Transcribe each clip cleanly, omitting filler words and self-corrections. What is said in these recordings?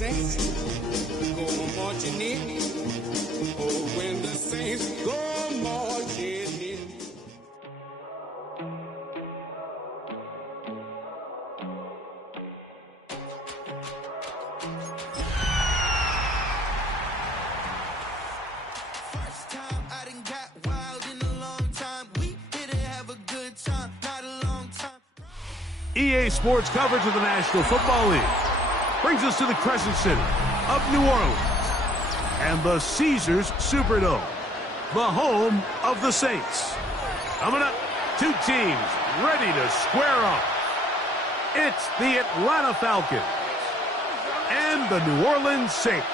Saints go marching in, oh, when the Saints go marching in. First time I done got wild in a long time. We didn't have a good time, not a long time. EA Sports coverage of the National Football League brings us to the Crescent City of New Orleans and the Caesars Superdome, the home of the Saints. Coming up, two teams ready to square off. It's the Atlanta Falcons and the New Orleans Saints.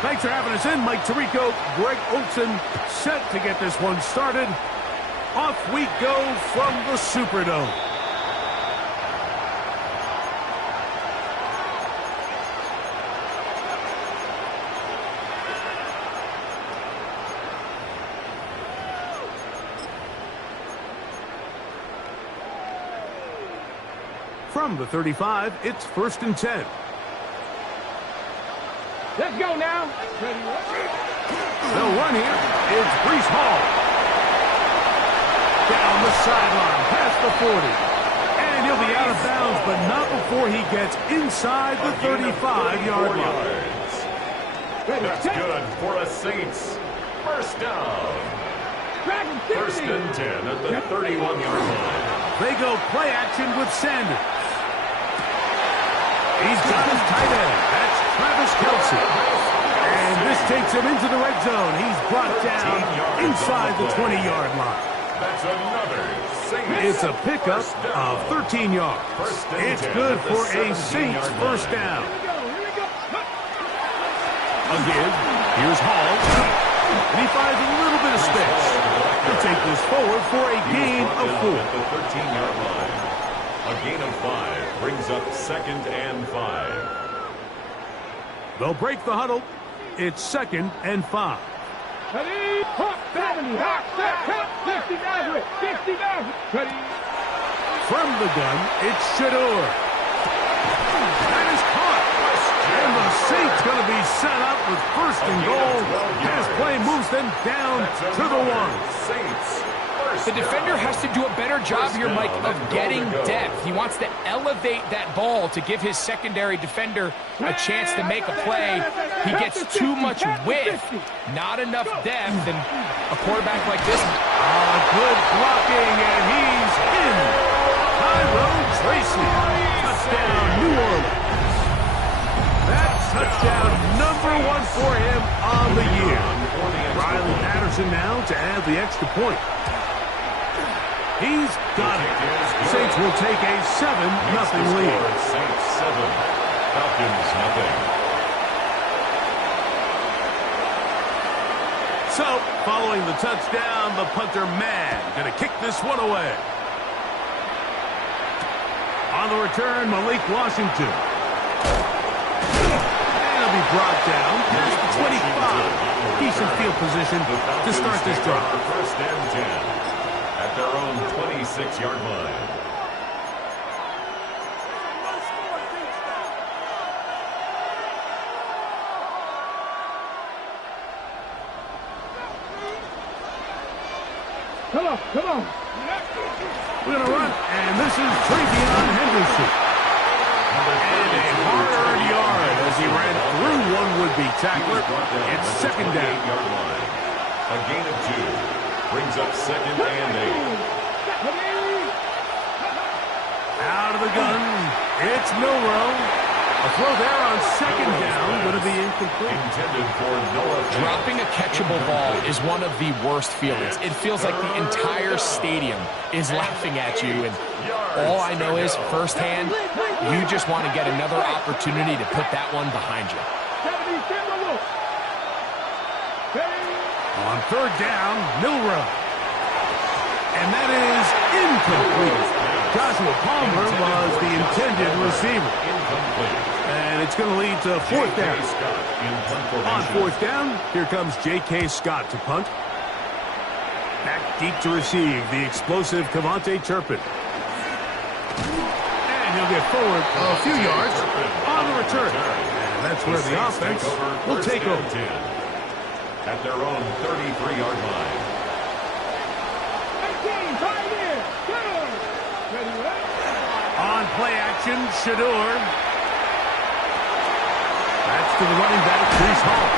Thanks for having us in. Mike Tirico, Greg Olson, set to get this one started. Off we go from the Superdome. From the 35, it's 1st and 10. Let's go now. The run here is Breece Hall. Down the sideline, past the 40. And he'll be out of bounds, but not before he gets inside the 35-yard line. That's good for a Saints. First down. 1st and 10 at the 31-yard line. They go play action with Sanders. He's got his tight end. That's Travis Kelce. And this takes him into the red zone. He's brought down inside the 20-yard line. That's another Saints. It's a pickup of 13 yards. It's good for a Saints first down. Again, here's Hall. And he finds a little bit of space. He'll take this forward for a gain of 4. At the 13-yard line. A gain of 5 brings up 2nd and 5. They'll break the huddle. It's 2nd and 5. From the gun, it's Shador. That is caught. And the Saints going to be set up with 1st and goal. As play moves them down to the 1. Saints. The defender has to do a better job here, Mike, of getting depth. He wants to elevate that ball to give his secondary defender a chance to make a play. He gets too much width, not enough depth, and a quarterback like this. Good blocking, and he's in. Tyrone Tracy. Touchdown, New Orleans. That's touchdown number 1 for him on the year. Riley Patterson now to add the extra point. He's got it. Saints will take a 7-0 lead. Saints 7, Falcons nothing. So, following the touchdown, the punter man going to kick this one away. On the return, Malik Washington. And he'll be brought down past the 25. Decent field position to start this drive. 1st and 10. At their own 26-yard line. Come on. We're going to run, and this is Travion Henderson. And a hard-earned yard as he ran through one would-be tackler. It's 2nd down. A gain of 2. Brings up 2nd and 8. Out of the gun, it's Milroe. A throw there on 2nd down, going to be incomplete. Intended for Noah. Dropping a catchable ball is one of the worst feelings. It feels like the entire stadium is laughing at you, and all I know is firsthand, you just want to get another opportunity to put that one behind you. On 3rd down, Milroe. And that is incomplete. Joshua Palmer was the intended receiver. And it's going to lead to 4th down. On 4th down, here comes J.K. Scott to punt. Back deep to receive the explosive Cavante Turpin. And he'll get forward a few yards on the return. And that's where the offense will take over. At their own 33-yard line. On play action, Shador. That's to the running back, Brees Hall.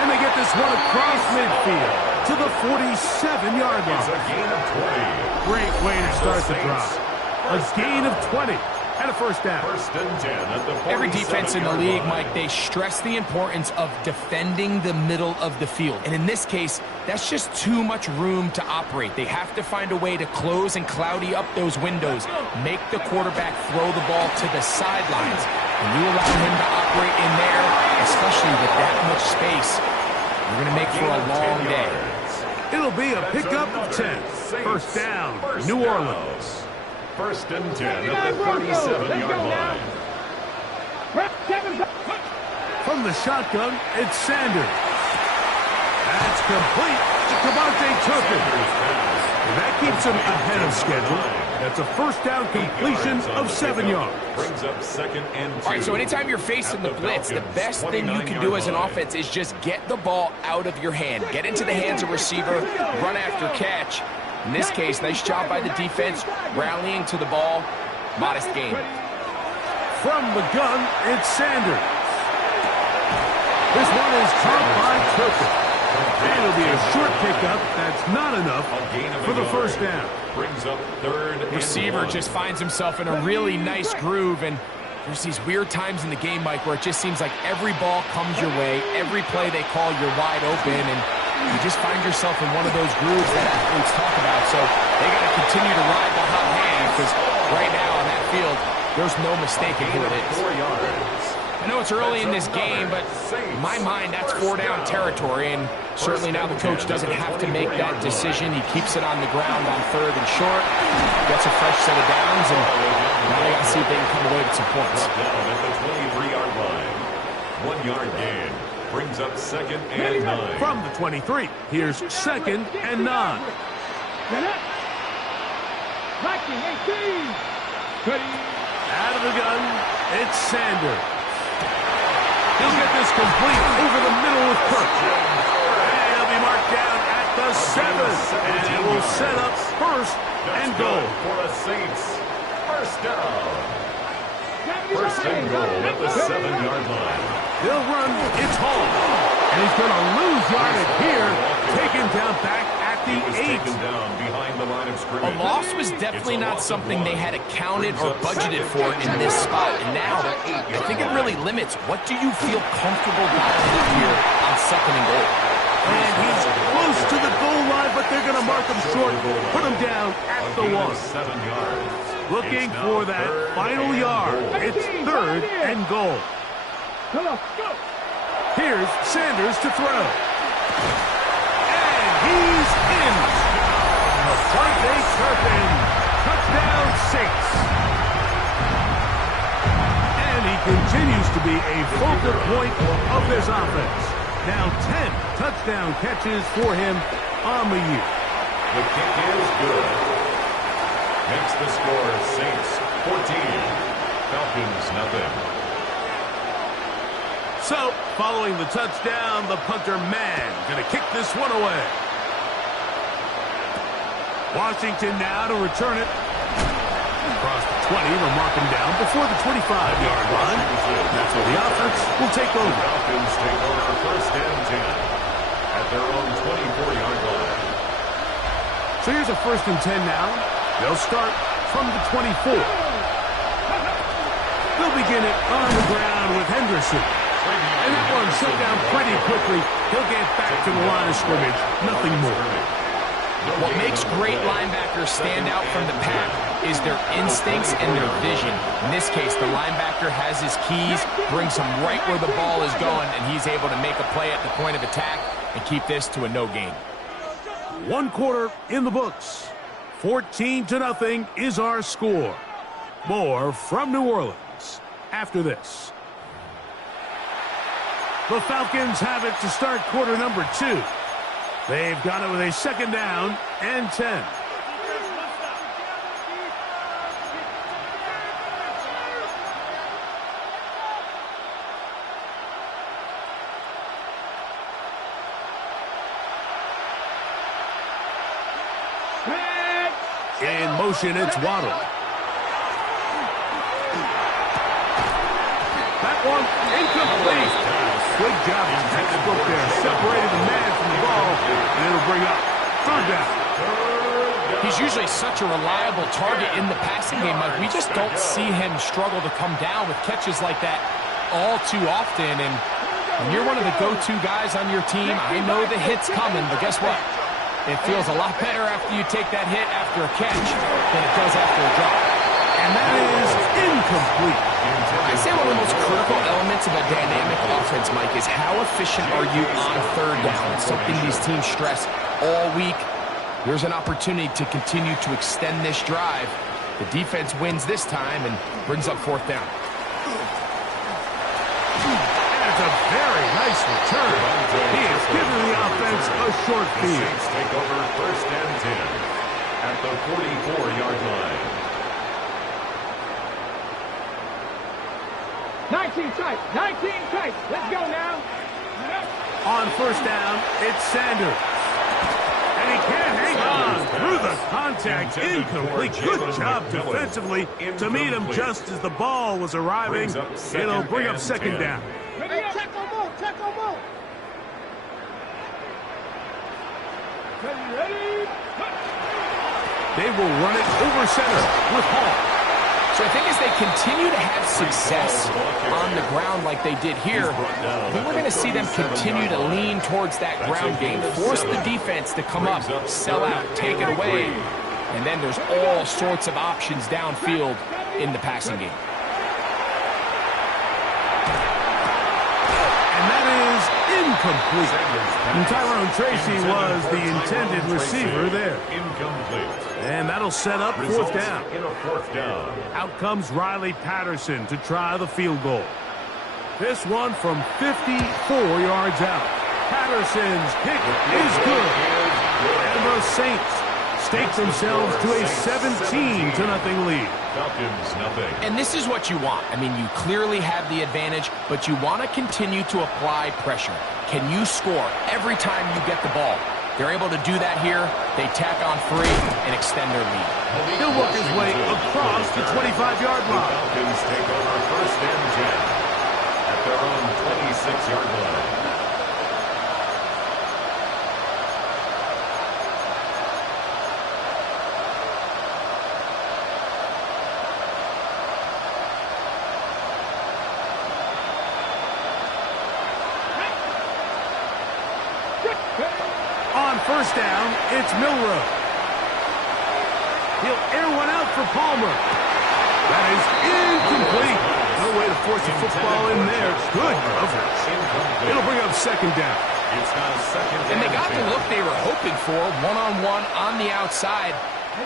And they get this one across midfield to the 47-yard line. It's a gain of 20. Great way to start the drive. A gain of 20 and a first down. First and 10 at the 47-yard Every defense in the league, line. Mike, they stress the importance of defending the middle of the field. And in this case, that's just too much room to operate. They have to find a way to close and cloudy up those windows, make the quarterback throw the ball to the sidelines. When you allow him to operate in there, especially with that much space, you're going to make for a long day. It'll be a pickup of 10. First down, New Orleans. First and 10 at the 37-yard line. From the shotgun, it's Sanders. That's complete to Devontae Turpin. And that keeps him ahead of schedule. That's a first down completion of 7 yards. Brings up second and 2. All right, so anytime you're facing the blitz, the best thing you can do as an offense is just get the ball out of your hand. Get into the hands of receiver, run after catch. In this case, nice job by the defense, rallying to the ball. Modest gain. From the gun, it's Sanders. This one is caught by Turpin. And it'll be a short pickup. That's not enough for the first down. Brings up third and Receiver 1. just finds himself in a really nice groove, and there's these weird times in the game, Mike, where it just seems like every ball comes your way, every play they call, you're wide open, and you just find yourself in one of those grooves that athletes talk about. So they got to continue to ride the hot hand, because right now on that field, there's no mistaking who it is. 4 yards. I know it's early in this game, but in my mind, that's 4-down territory, and certainly now the coach doesn't have to make that decision. He keeps it on the ground on third and short, gets a fresh set of downs, and now they got to see if they can come away with some points. Down at the 23-yard line. 1 yard gain. Brings up second and 9. From the 23, here's second and 9. Out of the gun, it's Sanders. He'll get this complete over the middle with Kirk. And he'll be marked down at the 7. And it will set up first and goal. For the Saints. First down. First and goal at the 7-yard line. They'll run, it's Hall. And he's going to lose yardage here. Taken down back at the 8. Taken down behind the line of scrimmage. A loss was definitely not something they had accounted or budgeted for in this spot. And now, I think it really limits what do you feel comfortable dialing up here on second and goal. And he's close to the goal line, but they're going to mark him short, put him down at the 1. 7 yards. Looking for that final yard. It's third and goal. Here's Sanders to throw. And he's in. Devontae Turpin. Touchdown Saints. And he continues to be a focal point of this offense. Now 10 touchdown catches for him on the year. The kick is good. Makes the score Saints 14. Falcons nothing. So, following the touchdown, the punter man going to kick this one away. Washington now to return it. Across the 20, they'll mark him down before the 25-yard line. That's where the offense will take over. Falcons take over first and 10 at their own 24-yard line. So here's a first and 10 now. They'll start from the 24. They'll begin it on the ground with Henderson. And that one shut down pretty quickly. He'll get back to the line of scrimmage. Nothing more. What makes great linebackers stand out from the pack is their instincts and their vision. In this case, the linebacker has his keys, brings him right where the ball is going, and he's able to make a play at the point of attack and keep this to a no gain. 1 quarter in the books. 14-0 is our score. More from New Orleans after this. The Falcons have it to start quarter number 2. They've got it with a second down and 10. In motion, it's Waddle. That one incomplete. Good job. Textbook there. Separated the man from the ball, and it'll bring up third down. He's usually such a reliable target in the passing game, Mike. We just don't see him struggle to come down with catches like that all too often. And when you're one of the go-to guys on your team, I know the hit's coming, but guess what? It feels a lot better after you take that hit after a catch than it does after a drop. And that is incomplete. I say one of the most critical elements of a dynamic offense, Mike, is how efficient are you on third down? It's something these teams stress all week. Here's an opportunity to continue to extend this drive. The defense wins this time and brings up fourth down. That's a very nice return. He has given the offense a short field. Take over first and 10 at the 44-yard line. 19 tight. 19 tight. Let's go now. On first down, it's Sanders. And he can't hang on through the contact. Incomplete. Good job defensively to meet him just as the ball was arriving. It'll bring up second down. Ready up. Check on move. Check on move. Ready. They will run it over center with Hall. So I think as they continue to have success on the ground like they did here, I think we're going to see them continue to lean towards that ground game, force the defense to come up, sell out, take it away, and then there's all sorts of options downfield in the passing game. And that is incomplete. And Tyrone Tracy was the intended receiver there. Incomplete. And that'll set up fourth down. In a fourth down. Out comes Riley Patterson to try the field goal. This one from 54 yards out. Patterson's kick is good. And the Saints stake themselves to a 17-0 lead. Falcons, nothing. And this is what you want. I mean, you clearly have the advantage, but you want to continue to apply pressure. Can you score every time you get the ball? They're able to do that here. They tack on 3 and extend their lead. He'll work his way across the 25-yard line. Falcons take over first and 10 at their own 26-yard line. On first down, it's Milroe. He'll air one out for Palmer. That is incomplete. No way to force a football in there. Good coverage. It'll bring up second down. It's now second down. And they got the look they were hoping for, one-on-one on the outside.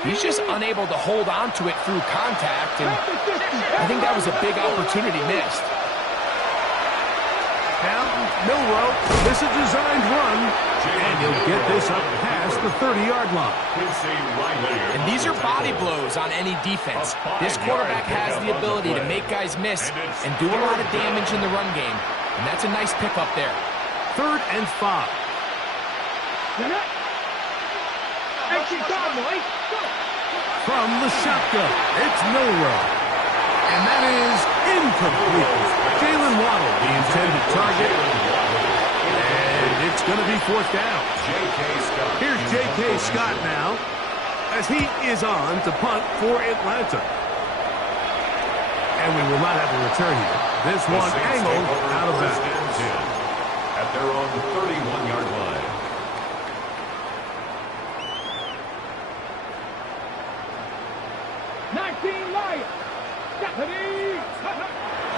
He's just unable to hold on to it through contact, and I think that was a big opportunity missed. Now, Milroe, this is a designed run, and he'll get this up past the 30-yard line. And these are body blows on any defense. This quarterback has the ability to make guys miss and do a lot of damage in the run game, and that's a nice pickup there. 3rd and 5. From the shotgun, it's Milroe. And that is incomplete. Jalen Waddle, the intended target. And it's going to be fourth down. Here's J.K. Scott now, as he is on to punt for Atlanta. And we will not have a return here. This one angled out of bounds. At their own 31-yard line.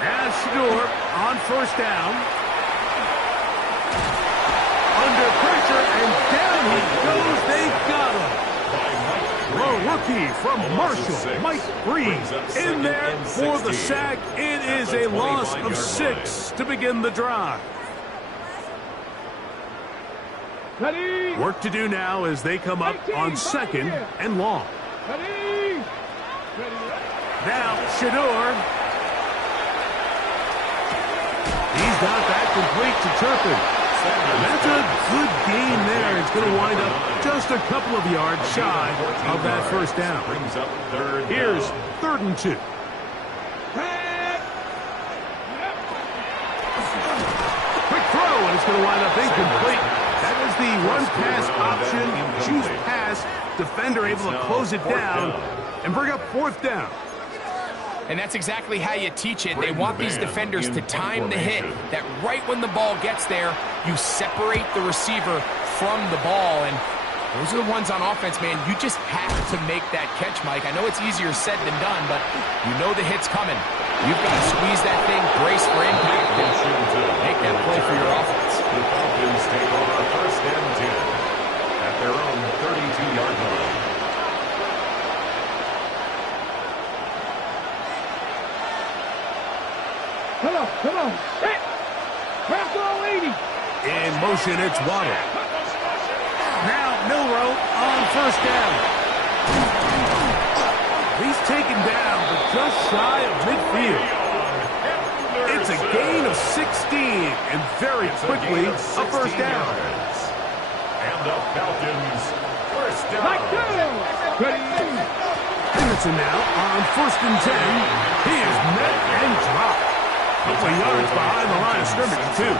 Now Shador on first down. Under pressure, and down he goes. They got him. The rookie from Marshall, Mike Breeze, in there for the sack. It is a loss of 6 to begin the drive. Work to do now as they come up on 2nd and long. Now Shador. He's got that complete to Turpin. That's a good gain there. It's going to wind up just a couple of yards shy of that first down. Here's 3rd and 2. Quick throw, and it's going to wind up incomplete. That is the run-pass option. Choose pass. Defender able to close it down and bring up 4th down. And that's exactly how you teach it. They want these defenders to time the hit, that right when the ball gets there, you separate the receiver from the ball. And those are the ones on offense, man. You just have to make that catch, Mike. I know it's easier said than done, but you know the hit's coming. You've got to squeeze that thing, brace for impact, and make that play for your offense. The Falcons take over 1st and 10 at their own 32-yard line. Come on. Hey, pass all 80. In motion, it's Waddle. Now Milroe on 1st down. He's taken down, but just shy of midfield. It's a gain of 16, and very quickly a 1st down. And the Falcons 1st down. Henderson now on 1st and 10. He is met and dropped. Couple of yards behind the line of scrimmage, too.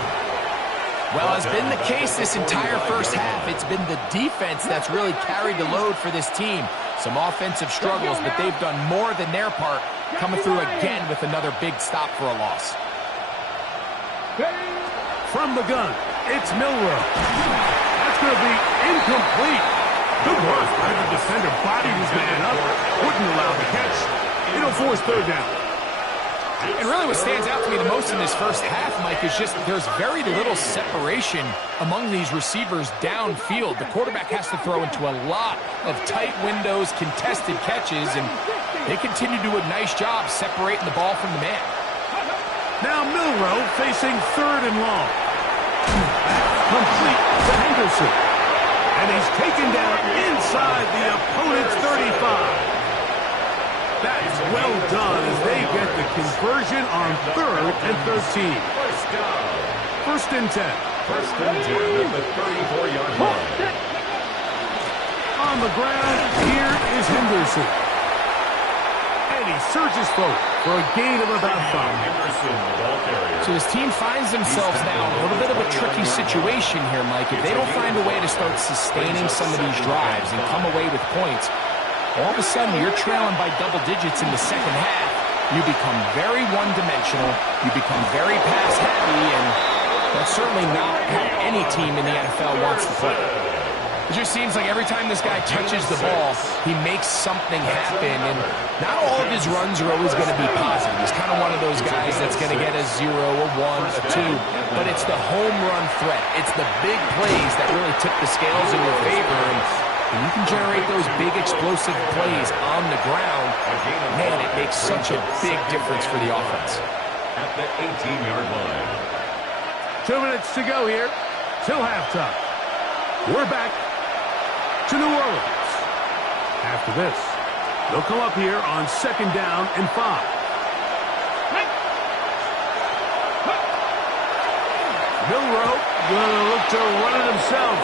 Well, as been the case this entire first half, it's been the defense that's really carried the load for this team. Some offensive struggles, but they've done more than their part, coming through again with another big stop for a loss. From the gun, it's Milroe. That's going to be incomplete. Good work by the defender. Bodied his man up. Wouldn't allow the catch. It'll force 3rd down. And really what stands out to me the most in this first half, Mike, is just there's very little separation among these receivers downfield. The quarterback has to throw into a lot of tight windows, contested catches, and they continue to do a nice job separating the ball from the man. Now Milroe facing 3rd and long. Complete to Henderson. And he's taken down inside the opponent's 35. That's well done as they get the conversion on 3rd and 13. 1st and 10. 1st and 10 at the 34-yard line. On the ground, here is Henderson. And he surges forward for a gain of about 5. So his team finds themselves now in a little bit of a tricky situation here, Mike. If they don't find a way to start sustaining some of these drives and come away with points, all of a sudden you're trailing by double digits in the second half. You become very one-dimensional. You become very pass-heavy, and that's certainly not how any team in the NFL wants to play. It just seems like every time this guy touches the ball, he makes something happen, and not all of his runs are always going to be positive. He's kind of one of those guys that's going to get a 0, a 1, a 2, but it's the home run threat. It's the big plays that really tip the scales in your favor, and when you can generate those big explosive plays on the ground, man, it makes such a big difference for the offense. At the 18-yard line. 2 minutes to go here till halftime. We're back to New Orleans. After this, they'll come up here on 2nd down and 5. Milroe gonna look to run it himself.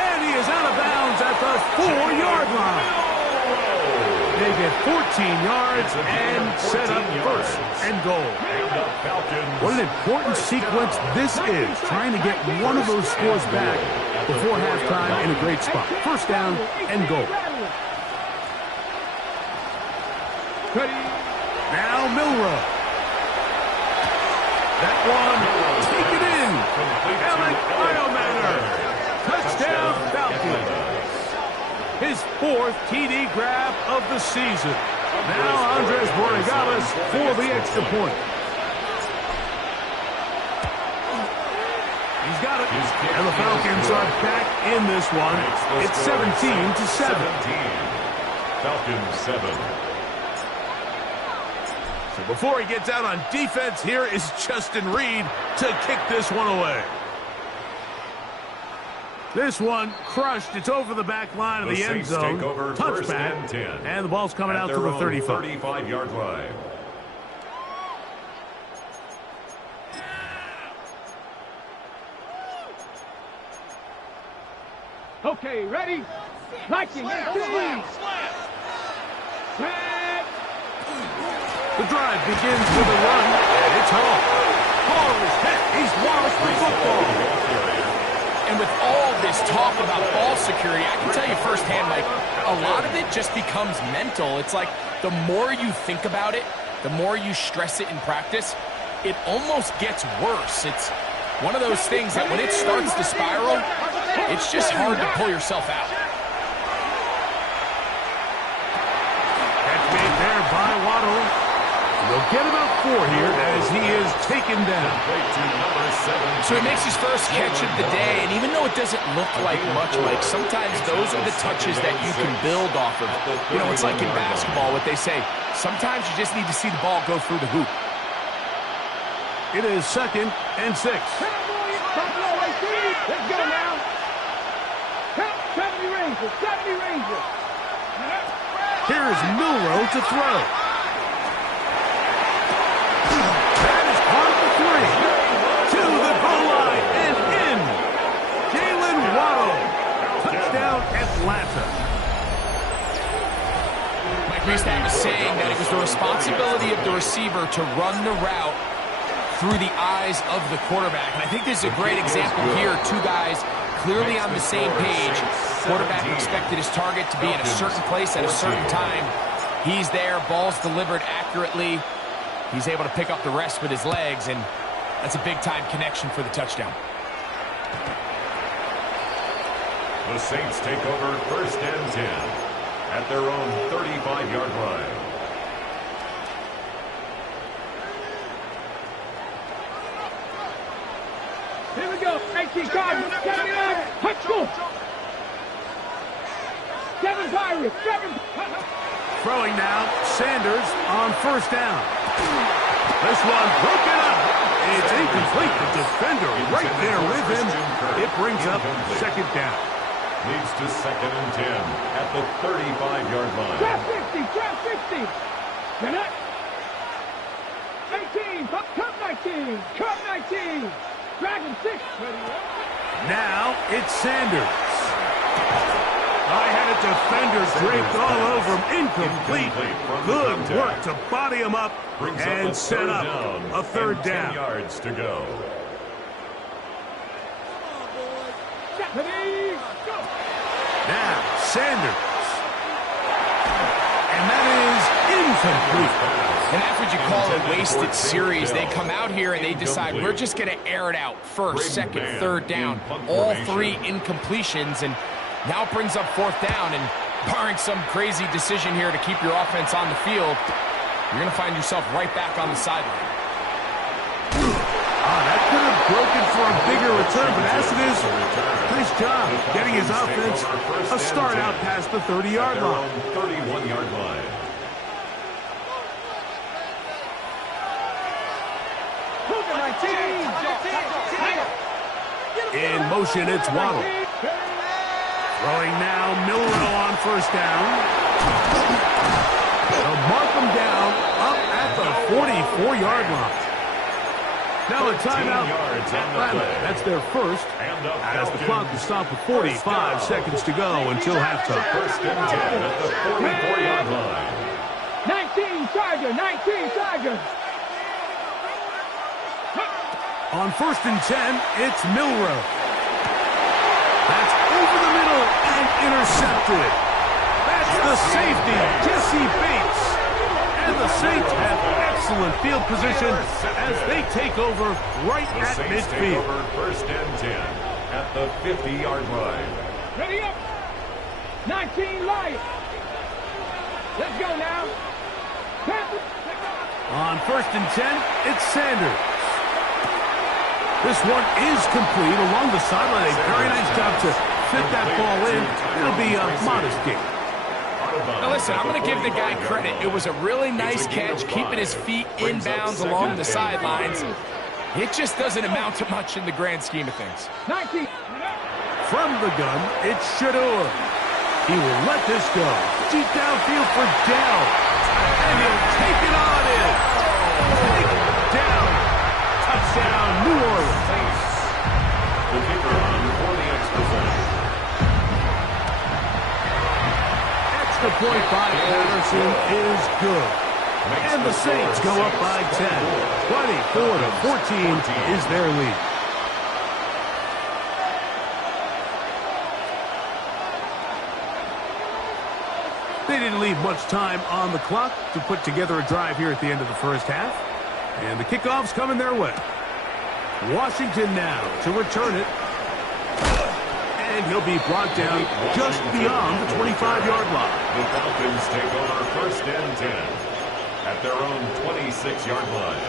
And he is out of bounds at the 4-yard line. They get 14 yards and set up 1st and goal. What an important sequence this is, trying to get one of those scores back before halftime in a great spot. 1st down and goal. Now Milroe. That one, taken in. Alec Iomanner. Touchdown Falcons. His 4th TD grab of the season. Now Andres Borregales for the extra point. He's got it. And the Falcons are back in this one. It's 17-7. Falcons 7. So before he gets out on defense, here is Justin Reed to kick this one away. This one crushed. It's over the back line of the end zone. Touchback. And the ball's coming out to the 35. 35-yard line. Okay, ready? Liking it. The drive begins with a run, and it's home. Ball is hit. He's lost the football. And with all this talk about ball security, I can tell you firsthand, Mike, a lot of it just becomes mental. It's like the more you think about it, the more you stress it in practice, it almost gets worse. It's one of those things that when it starts to spiral, it's just hard to pull yourself out. Catch made there by Waddle. They'll get about 4 here as he is taken down. So he makes his first catch of the day, and even though it doesn't look like much, Mike, sometimes those are the touches that you can build off of. You know, it's like in basketball, what they say, sometimes you just need to see the ball go through the hoop. It is 2nd and 6. Let's go now. Count 70 Rangers, 70 Rangers. Here's Milroe to throw. That is caught for 3. To the goal line and in. Jalen Waddle. Touchdown, Atlanta. Mike, we used to have a saying that it was the responsibility of the receiver to run the route through the eyes of the quarterback. And I think this is a great example here. 2 guys clearly on the same page. Quarterback expected his target to be in a certain place at a certain time. He's there, ball's delivered accurately. He's able to pick up the rest with his legs, and that's a big-time connection for the touchdown. The Saints take over 1st and 10 at their own 35-yard line. Here we go. 18 Cardinals, 79. Let's go. 7 Pirates, 7. Throwing now, Sanders on 1st down. This one broken up. It's incomplete. The defender right there with him. It brings up 2nd down. Leads to 2nd and 10 at the 35-yard line. Trap 60, trap 60. Connect. 18, cut 19, cut 19. Dragon 6. Now it's Sanders. I had a defender draped all over him. Incomplete. Good work to body him up and set up a 3rd down. 10 yards to go. Now Sanders. And that is incomplete. And that's what you call a wasted series. They come out here and they decide we're just going to air it out. 1st, 2nd, 3rd down. All 3 incompletions, and now it brings up 4th down. And barring some crazy decision here to keep your offense on the field, you're going to find yourself right back on the sideline. That could have broken for a bigger return, but as it is, nice job getting his offense a start out past the 30-yard line. 31-yard line. In motion, it's Waddle. Throwing now, Milroe on 1st down. They'll mark him down up at the 44-yard line. Now a timeout. That's their first, as the clock will stop with 45 seconds to go until halftime. 1st and 10 at the 44-yard line. 19 Tiger, 19 Tiger. On 1st and 10, it's Milroe. That's over the middle and intercepted. That's the safety, Jesse Bates. And the Saints have excellent field position as they take over right at midfield. Take over 1st and 10 at the 50-yard line. Ready up. 19 Lions. Let's go now. On 1st and 10, it's Sanders. This one is complete along the sideline. A very nice job to fit that ball in. It'll be a modest gain. Now listen, I'm going to give the guy credit. It was a really nice catch, keeping his feet inbounds along the sidelines. It just doesn't amount to much in the grand scheme of things. 19. From the gun, it's Shador. He will let this go. Deep downfield for Dell. And he'll take it on in. Take it down. Touchdown, New Orleans. The kicker on for the extra point. point by Patterson is good. And the Saints go up by 10. 24-14 is their lead. They didn't leave much time on the clock to put together a drive here at the end of the first half. And the kickoff's coming their way. Washington now to return it. And he'll be brought down just beyond the 25-yard line. The Falcons take over 1st and 10 at their own 26-yard line.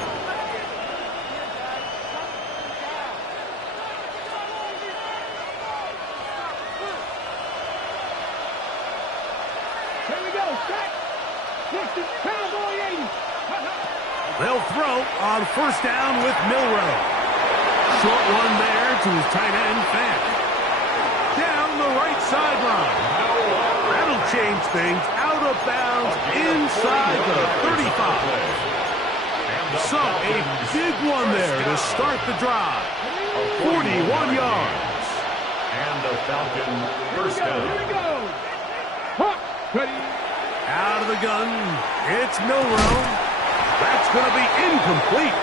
Here we go, set. 60, cowboy 80. They'll throw on 1st down with Milroe. Short one there to his tight end, Fant. Down the right sideline. That'll change things. Out of bounds inside the 35. So a big one there to start the drive. 41 yards. And the Falcon 1st down. Here we go. Ready. Out of the gun. It's Milroe. That's going to be incomplete.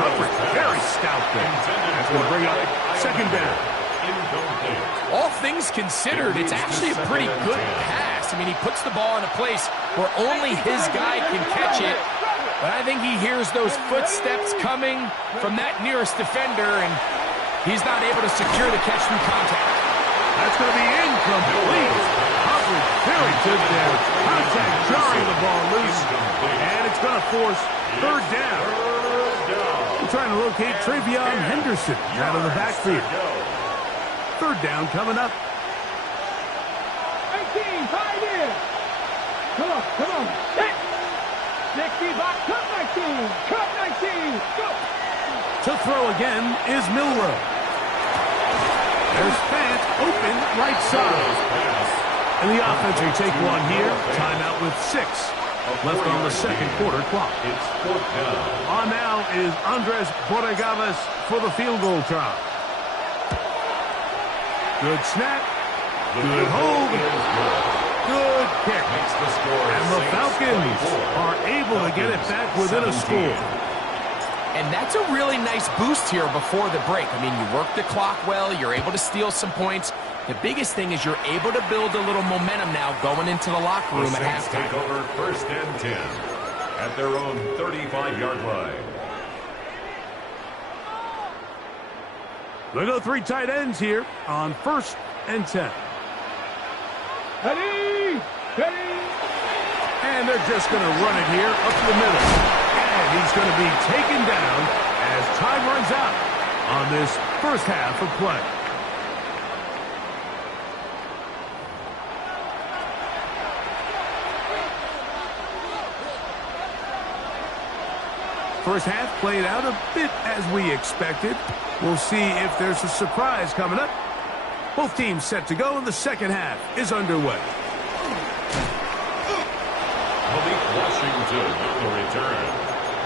Coverage very stout there. That's going to bring up 2nd down. All things considered, it's actually a pretty good pass. I mean, he puts the ball in a place where only his guy can catch it. But I think he hears those footsteps coming from that nearest defender, and he's not able to secure the catch through contact. That's going to be incomplete. Coverage very good there. Contact jarring the ball loose. And it's going to force 3rd down. We're trying to locate Travion Henderson out of the backfield. 3rd down coming up. 18, tied in. Come on. Set. 60, box, cut 19. Cut 19. Go. To throw again is Milroe. There's Fant open right side. And the offense will take one here. Timeout with 6 left on the 2nd quarter clock. It's 4th down. On now is Andres Borregales for the field goal try. Good snap. Good hold. Good kick. And the Falcons are able to get it back within a score. And that's a really nice boost here before the break. I mean, you work the clock well. You're able to steal some points. The biggest thing is you're able to build a little momentum now going into the locker room at halftime. Take over 1st and 10 at their own 35-yard line. They go 3 tight ends here on 1st and 10. Ready. And they're just going to run it here up the middle. And he's going to be taken down as time runs out on this first half of play. First half played out a bit as we expected. We'll see if there's a surprise coming up. Both teams set to go, and the second half is underway. Malik Washington on the return.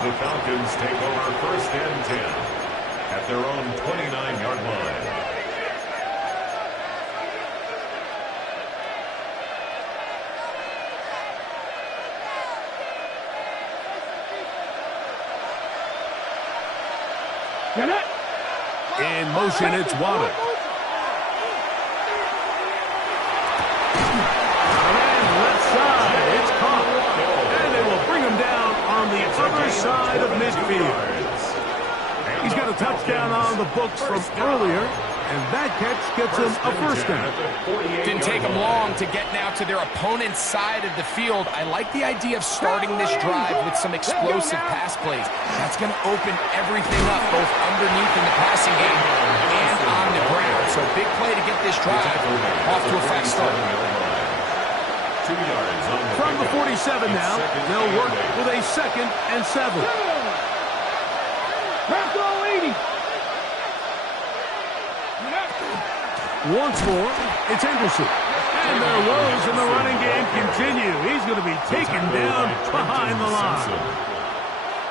The Falcons take over 1st and 10 at their own 29-yard line. In motion, it's Waddle. And left side, it's caught. And they will bring him down on the other side of midfield. He's got a touchdown on the books from earlier, and that catch gets him a 1st down. Didn't take them long to get now to their opponent's side of the field. I like the idea of starting this drive with some explosive pass plays. That's going to open everything up, both underneath in the passing game and on the ground. So big play to get this drive off to a fast start. 2 yards on the From the 47 now, they'll work with a 2nd and 7. Once more, it's Henderson. And their woes in the running game continue. He's going to be taken down behind the line.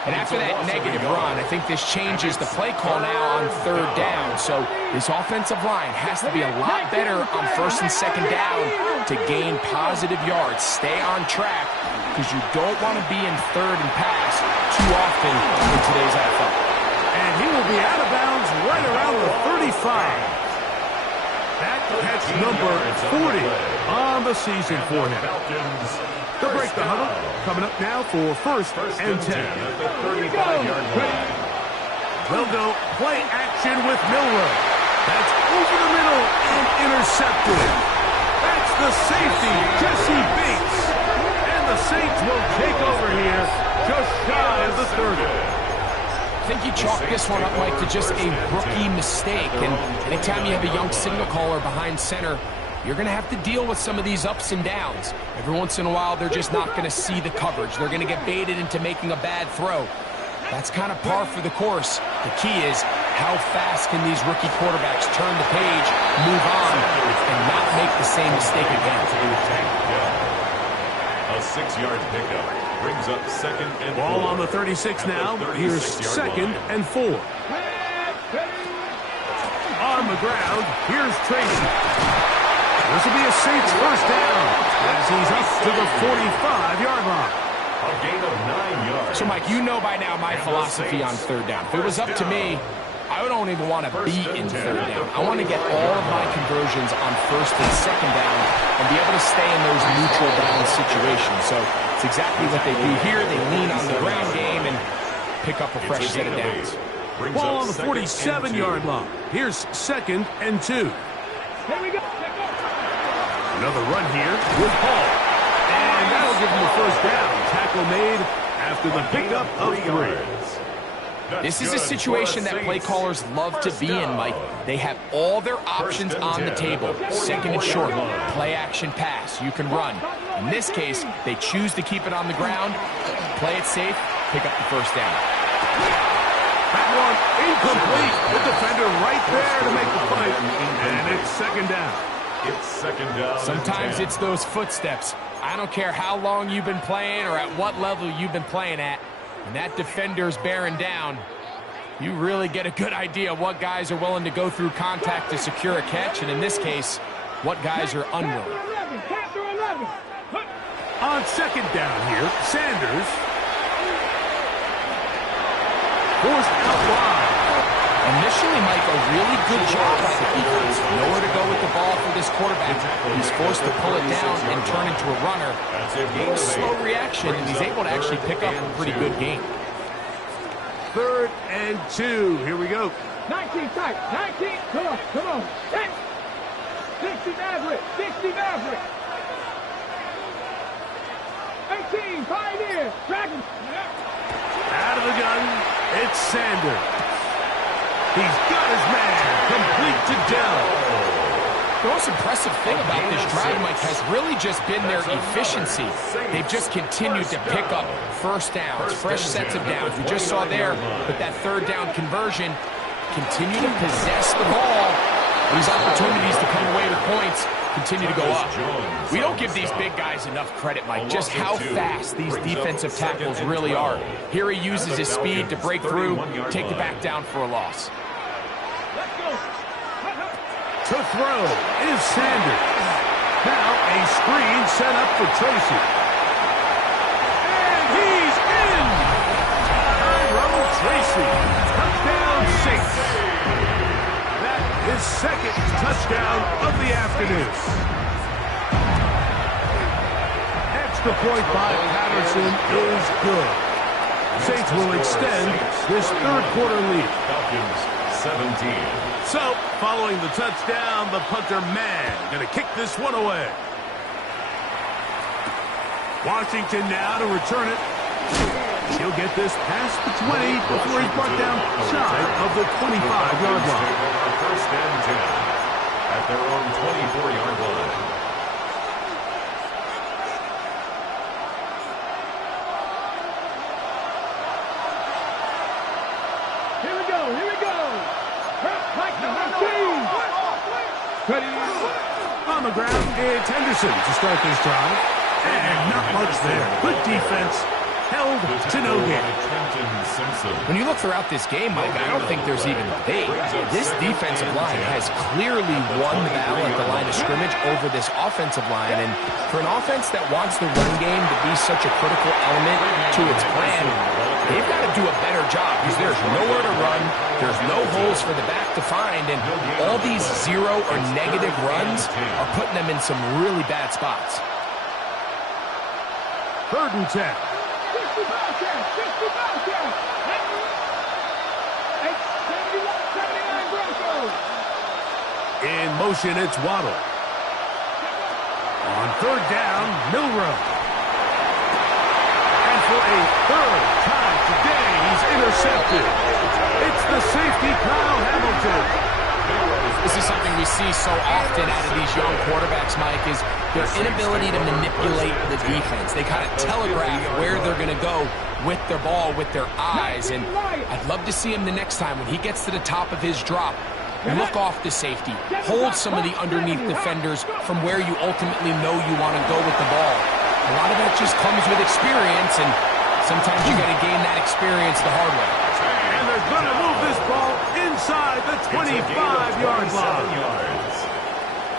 And after that negative run, I think this changes the play call now on third down. So this offensive line has to be a lot better on first and second down to gain positive yards. Stay on track because you don't want to be in third and pass too often in today's NFL. And he will be out of bounds right around the 35. That catch number 40 on the season for him. To break the huddle, coming up now for first and 10. They'll go play action with Milroe. That's over the middle and intercepted. That's the safety, Jesse Bates. And the Saints will take over here just shy of the 30. I think you chalk this one up, Mike, to just a rookie mistake. And anytime you have a young signal caller behind center, you're going to have to deal with some of these ups and downs. Every once in a while, they're just not going to see the coverage. They're going to get baited into making a bad throw. That's kind of par for the course. The key is how fast can these rookie quarterbacks turn the page, move on, and not make the same mistake again. A 6-yard pickup brings up second and ball 4. on the 36 now. Here's second and 4. On the ground, here's Tracy. This will be a Saints first down as he's up to the 45-yard line. A gain of 9 yards. So, Mike, you know by now my philosophy on third down. If it was up to me, I don't even want to be in third down. I want to get all of my conversions on first and second down and be able to stay in those neutral down situations. So it's exactly what they do here. They lean on the ground game and pick up a fresh set of downs. Ball on the 47-yard line. Here's second and 2. Here we go. Another run here with Paul. And that'll give him the first down. Tackle made after the pickup of 3. This is a situation that play callers love to be in, Mike. They have all their options on the table. Second and short, play action pass. You can run. In this case, they choose to keep it on the ground, play it safe, pick up the first down. That one incomplete. The defender right there to make the play. And it's second down. It's second down. Sometimes it's those footsteps. I don't care how long you've been playing or at what level you've been playing at. When that defender's bearing down, you really get a good idea of what guys are willing to go through contact to secure a catch, and in this case, what guys are unwilling. On second down here, Sanders forced out wide. Initially, Mike, a really good job by the defense. Nowhere to go with the ball for this quarterback. He's forced to pull it down and turn into a runner. A slow reaction, and he's able to actually pick up a pretty good game. Third and 2. Here we go. 19 tight. 19. Come on. Come on. 10. 60 Maverick. 60 Maverick. 18. Pioneer. Dragon. Out of the gun, it's Sanders. He's got his man complete to Dell. The most impressive thing about this drive, Mike, has really just been their efficiency. They've just continued to pick up first downs, fresh sets of downs. We just saw there with that third down conversion, continue to possess the ball. These opportunities to come away with points continue to go up. We don't give these big guys enough credit, Mike, just how fast these defensive tackles really are. Here he uses his speed to break through, take the back down for a loss. To throw is Sanders. Now a screen set up for Tracy. And he's in! Tyrone Tracy. Touchdown Saints. That is second touchdown of the afternoon. Extra point by Patterson is good. Saints will extend this third quarter lead. Falcons 17. So, following the touchdown, the punter man going to kick this one away. Washington now to return it. He'll get this past the 20 before he's brought down shy of the 25-yard line. First and 10 at their own 24-yard line. On the ground, it's Henderson to start this drive. And not much there. Good defense. held to no gain. When you look throughout this game, Mike, I don't think there's even debate. This defensive line has clearly won the battle at the line of scrimmage over this offensive line. And for an offense that wants the run game to be such a critical element to its plan, they've got to do a better job because there's nowhere to run. There's no holes for the back to find. And all these zero or negative runs are putting them in some really bad spots. 3rd and 10. In motion, it's Waddle. On 3rd down, Milroe. And for a 3rd time today, he's intercepted. It's the safety, Kyle Hamilton. This is something we see so often out of these young quarterbacks, Mike, is their inability to manipulate the defense. They kind of telegraph where they're going to go with their ball, with their eyes. And I'd love to see him the next time when he gets to the top of his drop. Look off the safety. Hold some of the underneath defenders from where you ultimately know you want to go with the ball. A lot of that just comes with experience, and sometimes you got to gain that experience the hard way. And they're going to move this ball inside the 25-yard line.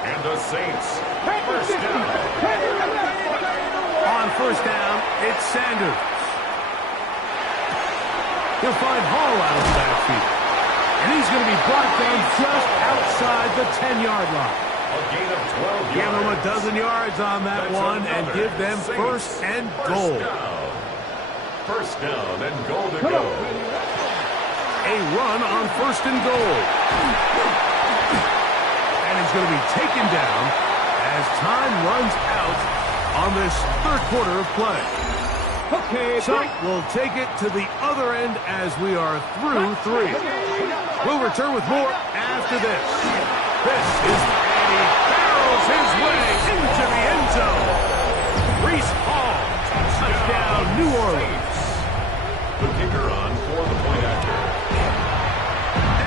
And the Saints, first down. On 1st down, it's Sanders. He'll find Hall out of the backfield. And he's going to be brought down just outside the 10-yard line. A gain of 12 yards. Give them a dozen yards on that one and give them first and goal. First down and goal to go. A run on 1st and goal. And he's going to be taken down as time runs out on this 3rd quarter of play. Okay, So we'll take it to the other end as we are through 3. We'll return with more after this. This is and he barrels his way into the end zone. Breece Hall, touchdown, New Orleans. The kicker on for the point after.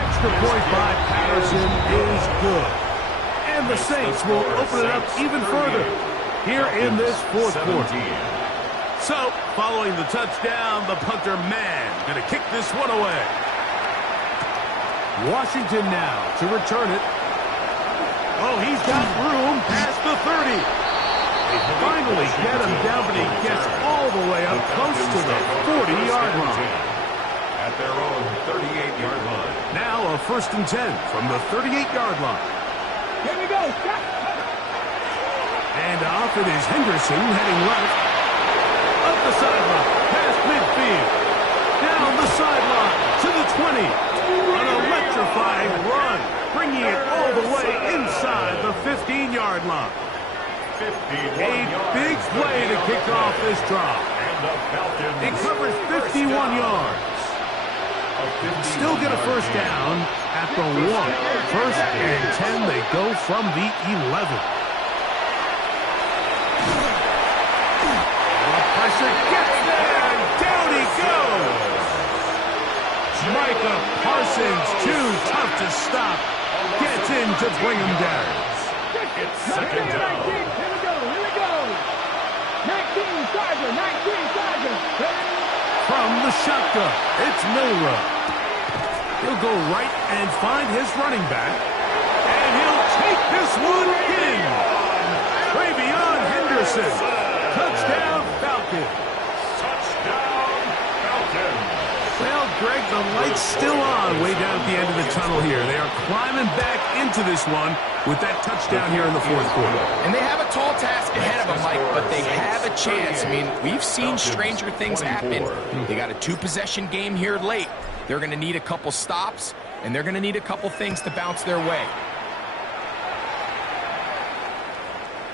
Extra point by Patterson is good. And the Saints will open it up even further here in this 4th quarter. So, following the touchdown, the punter man going to kick this one away. Washington now to return it. Oh, he's got room past the 30. They finally get him down, but he gets all the way up close to the 40-yard line. At their own 38-yard line. Now a 1st and 10 from the 38-yard line. Here we go. And off it is Henderson heading left. Up the sideline, past midfield. Down the sideline to the 20. An electrifying run, bringing it all the way inside the 15-yard line. A big play to kick off this drive. It covers 51 yards. Still get a 1st down at the 1. 1st and 10, they go from the 11. Pressure gets there, and down he goes. Micah Parsons, too tough to stop, gets in to bring him down. It's 2nd down. Here we go. 19 Sergeant. From the shotgun, it's Milroe. He'll go right and find his running back, and he'll take this one in. Travion Henderson. Touchdown, Falcons. Touchdown, Falcons. Well, Greg, the light's still on way down at the end of the tunnel here. They are climbing back into this one with that touchdown here in the 4th quarter. And they have a tall task ahead of them, Mike, but they have a chance. I mean, we've seen stranger things happen. They got a 2-possession game here late. They're going to need a couple stops, and they're going to need a couple things to bounce their way.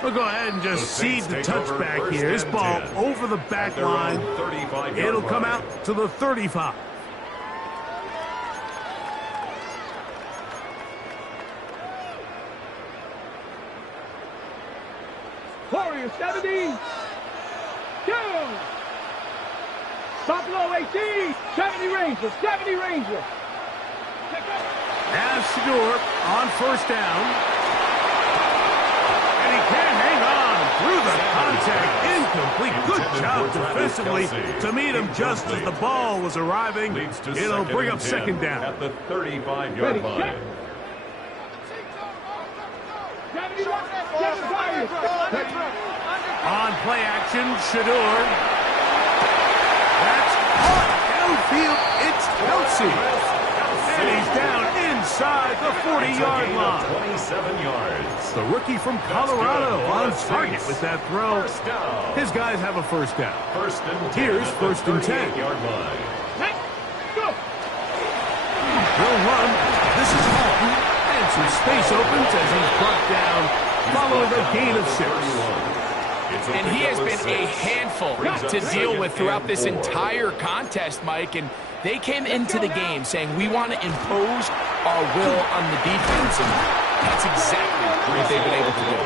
We'll go ahead and just seed the touchback here. This ball over the back line. It'll come out to the 35. Warriors 70. Down. Buffalo 18. 70 Rangers. Now Shador on 1st down. And he can't hang on through the contact incomplete. Good job defensively to meet him just as the ball was arriving. It'll bring up second down. At the 35-yard line. On play action, Shador. That's caught downfield. It's Kelsey. And he's down inside the 40-yard line. 27 yards. The rookie from Colorado on target with that throw. His guys have a first down. First and 10. Here's first and 10. 38-yard line. He'll run. This is Hall. And some space opens as he's brought down following a gain of 6. And he has been a handful to deal with throughout this entire contest, Mike. And they came into the game saying, we want to impose our will on the defense. And that's exactly what they've been able to do.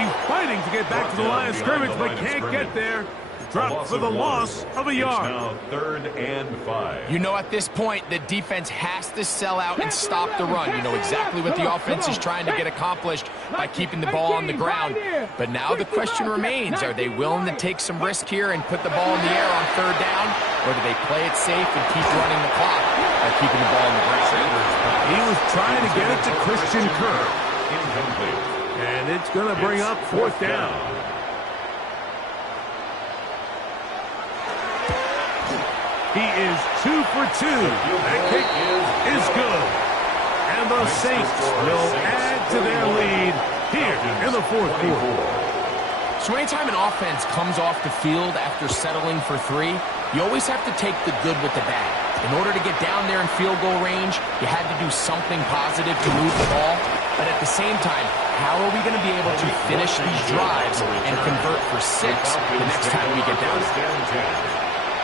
He's fighting to get back to the line of scrimmage, but can't get there. Dropped for the loss of a yard. Now 3rd and 5. You know, at this point, the defense has to sell out and stop the run. You know exactly what the offense is trying to get accomplished by keeping the ball on the ground. But now the question remains, are they willing to take some risk here and put the ball in the air on 3rd down? Or do they play it safe and keep running the clock by keeping the ball on the ground? He was trying to get it to Christian Kirk. Incomplete. And it's going to bring up 4th down. He is 2 for 2. That kick is good. And the Saints will add to their lead here in the 4th quarter. So anytime an offense comes off the field after settling for 3, you always have to take the good with the bad. In order to get down there in field goal range, you had to do something positive to move the ball. But at the same time, how are we going to be able to finish these drives and convert for 6 the next time we get down there?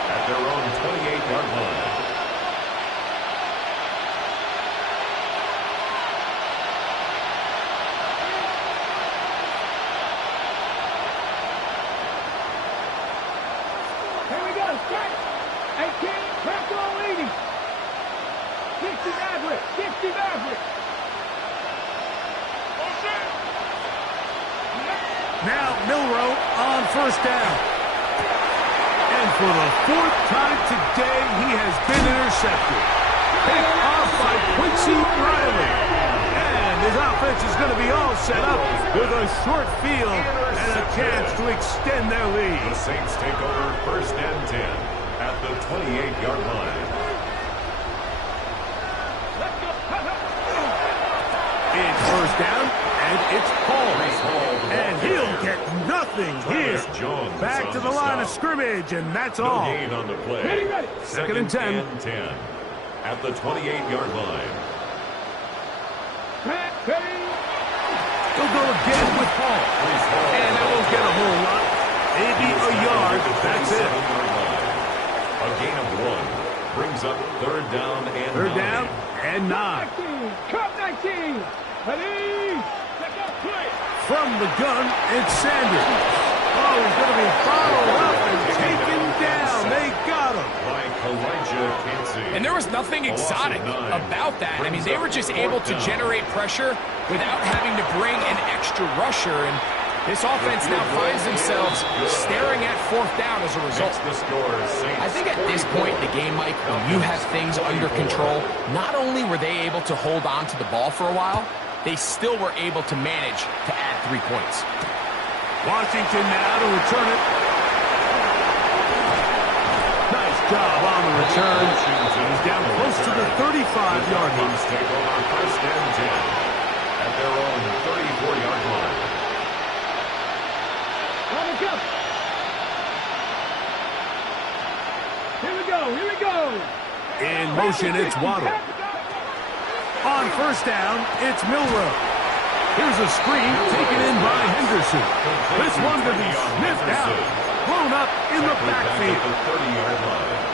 At their own 28-yard line. Here we go, start. 18, press on leading. 60 Maverick, 60 Maverick. Now Milroe on 1st down. And for the 4th time today, he has been intercepted. Picked off by Quincy Riley. And his offense is going to be all set up with a short field and a chance to extend their lead. The Saints take over 1st and 10 at the 28-yard line. It's 1st down, and it's Hall. And he'll get nothing here. Back to the line of scrimmage, and that's all. No gain on the play. 2nd and 10. At the 28-yard line. He'll go again with Hall. And that won't get a whole lot. Maybe a yard. That's it. A gain of 1 brings up 3rd down and 3rd 9. down and 9. Cup 19. Ready? From the gun, it's Sanders. Oh, he's going to be followed up and taken down. They got him. And there was nothing exotic about that. I mean, they were just able to generate pressure without having to bring an extra rusher. And this offense now finds themselves staring at 4th down as a result. I think at this point in the game, Mike, when you have things under control, not only were they able to hold on to the ball for a while, they still were able to manage to add 3 points. Washington now to return it. Nice job on the return. He's down close to the 35-yard line. Take over 1st and 10 at their own 34-yard line. On the cup. Here we go, here we go. In motion, it's Waddle. On 1st down, it's Milroe. Here's a screen taken in by Henderson. This one to be sniffed out. Blown up in the backfield.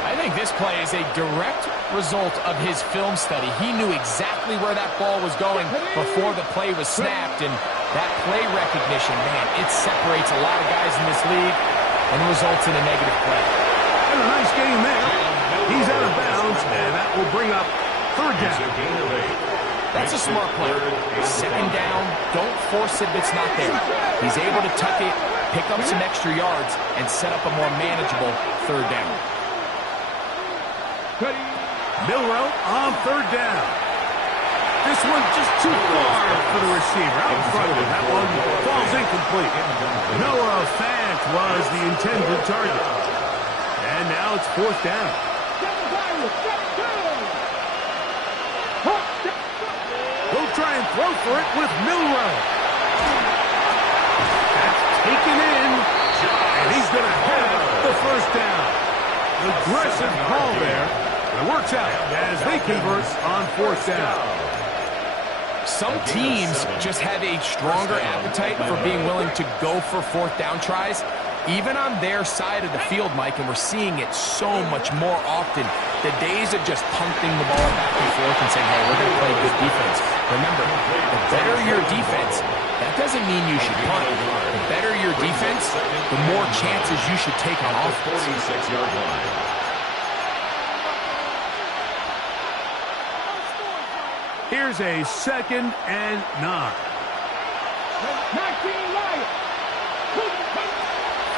I think this play is a direct result of his film study. He knew exactly where that ball was going before the play was snapped. And that play recognition, man, it separates a lot of guys in this league and results in a negative play. And a nice game there. He's out of bounds, and that will bring up 3rd down. That's a smart play. 2nd down, don't force it if it's not there. He's able to tuck it pick up some extra yards, and set up a more manageable third down. Milroe on third down. This one just too far for the receiver. Out in front of him. That one falls incomplete. Noah Fant was the intended target. And now it's fourth down. He'll try and throw for it with Milroe. That's taken in. And he's going to have the first down. Aggressive call there. It works out as they convert on fourth down. Some teams just have a stronger appetite for being willing to go for fourth down tries, even on their side of the field, Mike, and we're seeing it so much more often. The days of just punting the ball back and forth and saying, hey, we're going to play good defense. Remember, the better your defense, that doesn't mean you should punt. The better your defense, the more chances you should take on offense. 46-yard line. Here's a 2nd and 9.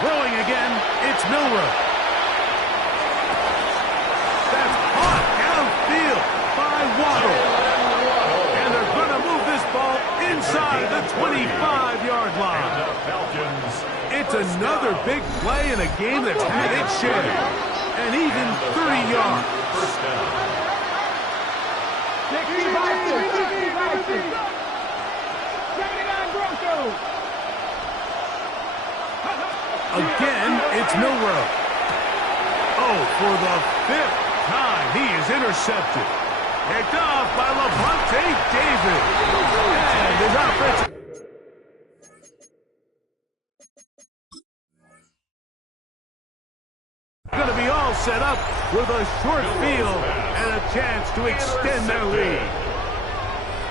Throwing again, it's Milroe. That's caught downfield by Waddle. And they're going to move this ball inside the 25-yard line. It's another big play in a game that's had its share. And even 30 yards. First down. Again, it's Milroe. Oh, for the 5th time, he is intercepted. Picked off by Levante David. And his offensive... going to be all set up with a short field and a chance to extend their lead.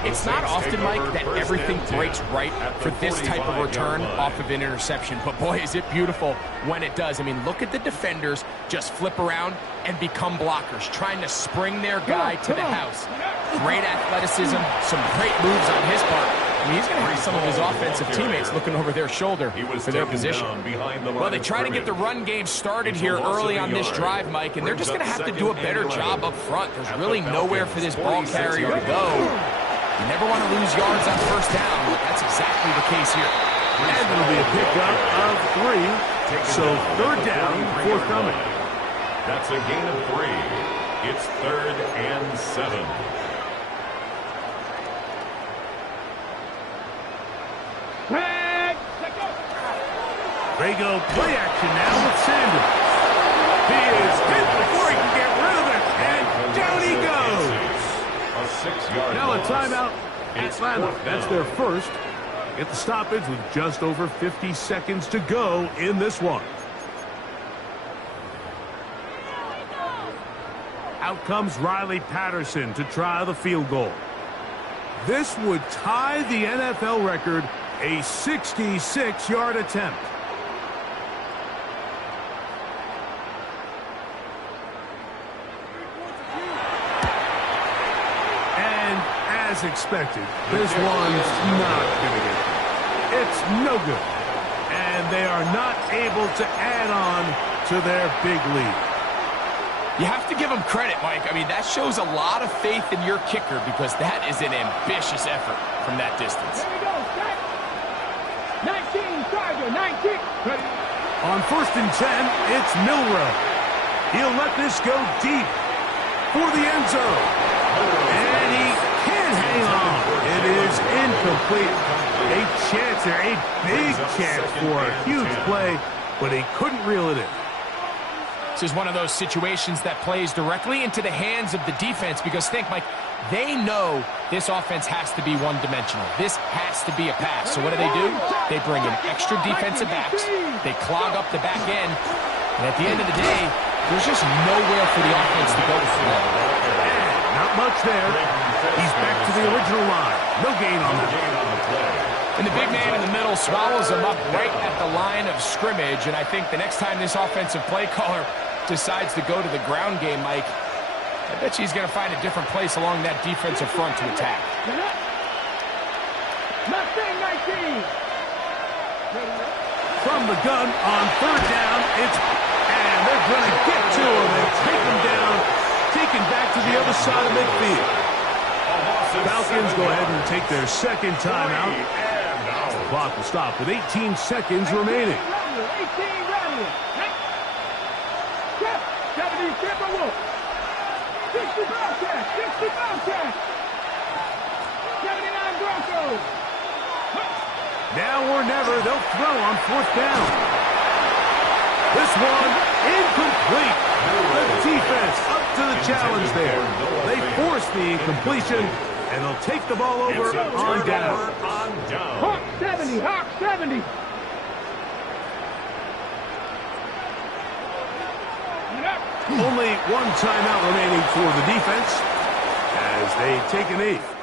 It's not often, Mike, that everything breaks right for this type of return off of an interception. But, boy, is it beautiful when it does. I mean, look at the defenders just flip around and become blockers, trying to spring their guy to the house. Great athleticism, some great moves on his part. I mean, he's going to have some of his offensive teammates looking over their shoulder for their position. Well, they try to get the run game started here early on this drive, Mike, and they're just going to have to do a better job up front. There's really nowhere for this ball carrier to go. You never want to lose yards on first down, but that's exactly the case here. And it'll be a pickup of 3. So third down, forthcoming. That's a gain of 3. It's 3rd and 7. They go play action now with Sanders. He is hit before he can get rid of it, and down he goes. A 6-yard Now a loss. timeout. Atlanta, that's their first. Get the stoppage with just over 50 seconds to go in this one. Out comes Riley Patterson to try the field goal. This would tie the NFL record, a 66-yard attempt. As expected, this one's not going to get there. It's no good. And they are not able to add on to their big lead. You have to give them credit, Mike. I mean, that shows a lot of faith in your kicker because that is an ambitious effort from that distance. There we go, set. 19, Charger, 19. On 1st and 10, it's Milroe. He'll let this go deep for the end zone. And he can't hang on. It is incomplete. A chance there, a big chance for a huge play, but he couldn't reel it in. This is one of those situations that plays directly into the hands of the defense because think, Mike, they know this offense has to be one-dimensional. This has to be a pass. So what do? They bring in extra defensive backs. They clog up the back end. And at the end of the day, there's just nowhere for the offense to go from. Not much there. He's back to the original line. No gain on that. And the big man in the middle swallows him up right at the line of scrimmage. And I think the next time this offensive play caller decides to go to the ground game, Mike, I bet you he's going to find a different place along that defensive front to attack. from the gun on third down. And they're going to get to him and take him down, taken back to the other side of midfield. Falcons go ahead and take their second timeout. The clock will stop with 18 seconds remaining. 18 ready. 70 Timberwolves. 60 Bobcats. 60 Bobcats. 79 Broncos. Now or never, they'll throw on fourth down. This one incomplete. The defense up to the challenge there. They force the incompletion, and they'll take the ball over on down. Hawk 70. Hawk 70. Only one timeout remaining for the defense as they take an 8th.